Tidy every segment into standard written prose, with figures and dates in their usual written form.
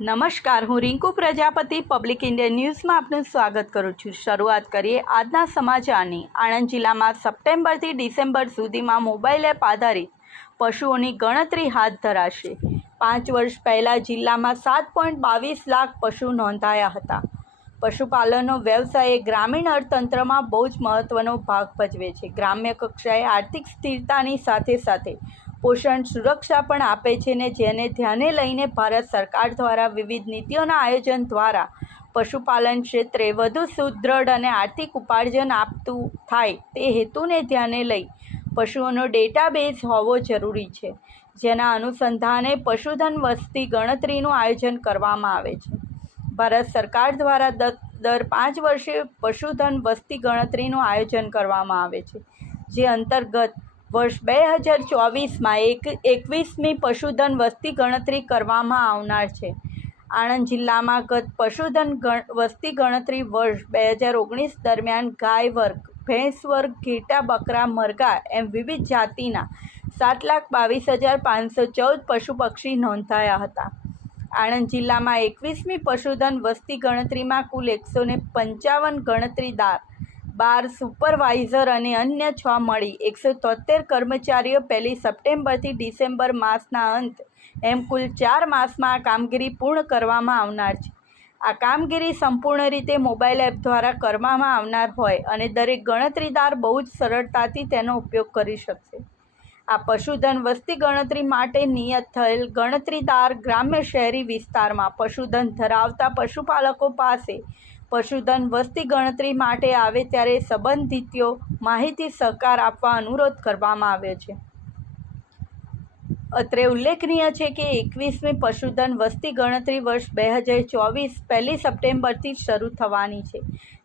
નમસ્કાર, હું Rinku Prajapati public India ન્યૂઝમાં આપનું સ્વાગત કરું છું। શરૂઆત કરીએ આજના સમાચારની। આણંદ જિલ્લામાં સપ્ટેમ્બરથી ડિસેમ્બર સુધીમાં મોબાઈલ એપ આધારિત પશુઓની ગણતરી હાથ ધરાશે। 5 વર્ષ પહેલાં જિલ્લામાં 7.22 લાખ પશુ નોંધાયા હતા। પશુપાલનનો વ્યવસાય ગ્રામીણ અર્થતંત્રમાં બહુ જ મહત્ત્વનો ભાગ ભજવે છે। ગ્રામ્ય કક્ષાએ આર્થિક સ્થિરતાની સાથે સાથે પોષણ સુરક્ષા પણ આપે છે ને જેને ધ્યાને લઈને ભારત સરકાર દ્વારા વિવિધ નીતિઓના આયોજન દ્વારા પશુપાલન ક્ષેત્રે વધુ સુદૃઢ અને આર્થિક ઉપાર્જન આપતું થાય તે હેતુને ધ્યાને લઈ પશુઓનો ડેટાબેઝ હોવો જરૂરી છે, જેના અનુસંધાને પશુધન વસ્તી ગણતરીનું આયોજન કરવામાં આવે છે। ભારત સરકાર દ્વારા દર 5 વર્ષે પશુધન વસ્તી ગણતરીનું આયોજન કરવામાં આવે છે, જે અંતર્ગત વર્ષ 2024માં 21મી પશુધન વસ્તી ગણતરી કરવામાં આવનાર છે। આણંદ જિલ્લામાં ગત પશુધન વસ્તી ગણતરી વર્ષ 2019 દરમિયાન ગાય વર્ગ, ભેંસ વર્ગ, ઘેટા, બકરા, મરઘા એમ વિવિધ જાતિના 7,22,514 પશુ પક્ષી નોંધાયા હતા। આણંદ જિલ્લામાં 21મી પશુધન વસ્તી ગણતરીમાં કુલ 155 ગણતરીદાર, 12 સુપરવાઇઝર અને અન્ય 6 મળી 173 કર્મચારીઓ 1 સપ્ટેમ્બરથી ડિસેમ્બર માસના અંત એમ કુલ 4 માસમાં આ કામગીરી પૂર્ણ કરવામાં આવનાર છે। આ કામગીરી સંપૂર્ણ રીતે મોબાઈલ એપ દ્વારા કરવામાં આવનાર હોય અને દરેક ગણતરીદાર બહુ જ સરળતાથી તેનો ઉપયોગ કરી શકશે। આ પશુધન વસ્તી ગણતરી માટે નિયત થયેલ ગણતરીદાર ગ્રામ્ય શહેરી વિસ્તારમાં પશુધન ધરાવતા પશુપાલકો પાસે પશુધન વસ્તી ગણતરી માટે આવે ત્યારે સંબંધિતો માહિતી સહકાર આપવા અનુરોધ કરવામાં આવ્યો છે। અત્રે ઉલ્લેખનીય છે કે 21મી પશુધન વસ્તી ગણતરી વર્ષ 2024 1 સપ્ટેમ્બરથી શરૂ થવાની છે।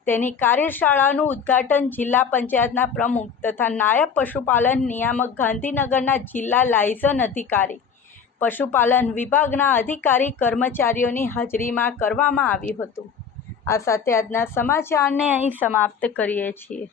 તેની કાર્યશાળાનું ઉદ્ઘાટન જિલ્લા પંચાયતના પ્રમુખ તથા નાયબ પશુપાલન નિયામક ગાંધીનગરના જિલ્લા લાયઝન અધિકારી, પશુપાલન વિભાગના અધિકારી કર્મચારીઓની હાજરીમાં કરવામાં આવ્યું હતું। આ સાથે આજના સમાચારને અહીં સમાપ્ત કરીએ છીએ।